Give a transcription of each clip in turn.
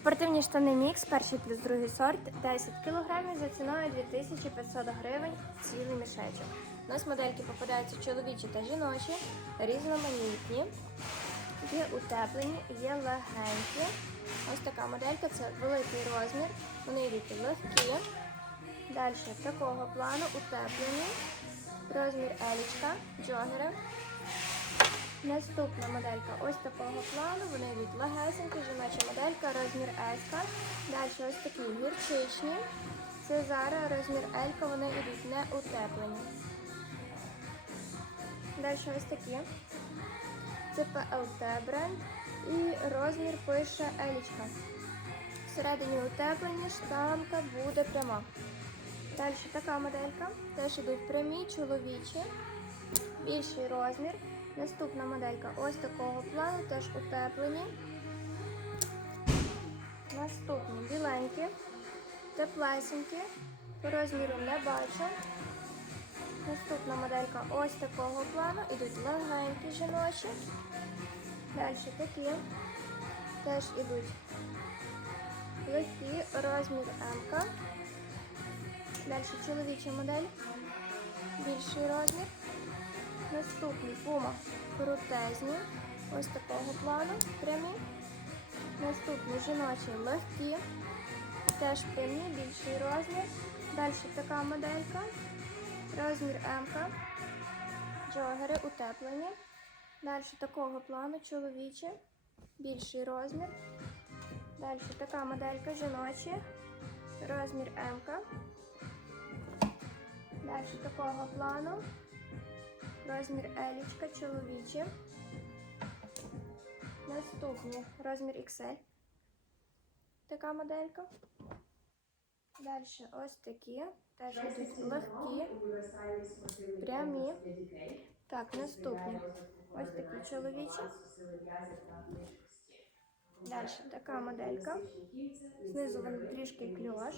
Спортивні штани Мікс, перший плюс другий сорт, 10 кг за ціною 2500 гривень цілий мішечок. У нас модельки попадаються чоловічі та жіночі, різноманітні, є утеплені, є легенькі. Ось така моделька це великий розмір, вони йдуть легкі. Далі такого плану утеплені, розмір елічка, джогери. Наступна моделька ось такого плану, вони йдуть легесенькі, жіноча моделька, розмір S. Далі ось такі гірчичні. Це зараз розмір L, вони йдуть не утеплені. Далі ось такі. Це PLT бренд і розмір пише Елічка. Всередині утеплені, штамка буде пряма. Далі така моделька. Теж йдуть прямі, чоловічі, більший розмір. Наступна моделька ось такого плану, теж утеплені. Наступні біленькі, теплесенькі, по розміру не бачу. Наступна моделька ось такого плану, ідуть легенькі жіночі. Далі такі, теж ідуть легкі, розмір М. Далі чоловіча модель, більший розмір. Наступні пума крутезні, ось такого плану, прямі. Наступні жіночі легкі, теж прямі, більший розмір. Далі така моделька, розмір М, джогери утеплені. Далі такого плану чоловічі, більший розмір. Далі така моделька жіночі, розмір М. Далі такого плану. Розмір елічка чоловічі. Наступні розмір XL. Така моделька. Далі ось такі. Теж йдуть легкі, прямі. Так, наступні. Ось такі чоловічі. Далі така моделька. Знизу вони трішки кльош.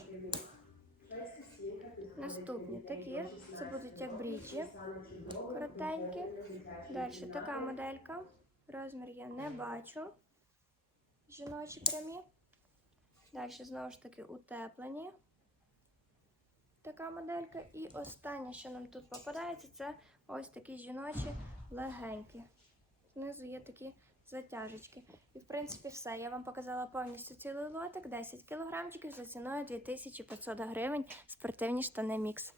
Наступні такі. Це будуть як бріджі. Коротенькі. Далі така моделька. Розмір я не бачу. Жіночі прямі. Далі знову ж таки утеплені. Така моделька. І останнє, що нам тут попадається, це ось такі жіночі легенькі. Знизу є такі затяжечки. І в принципі все. Я вам показала повністю цілий лотик, 10 кілограмчиків за ціною 2500 гривень. Спортивні штани мікс.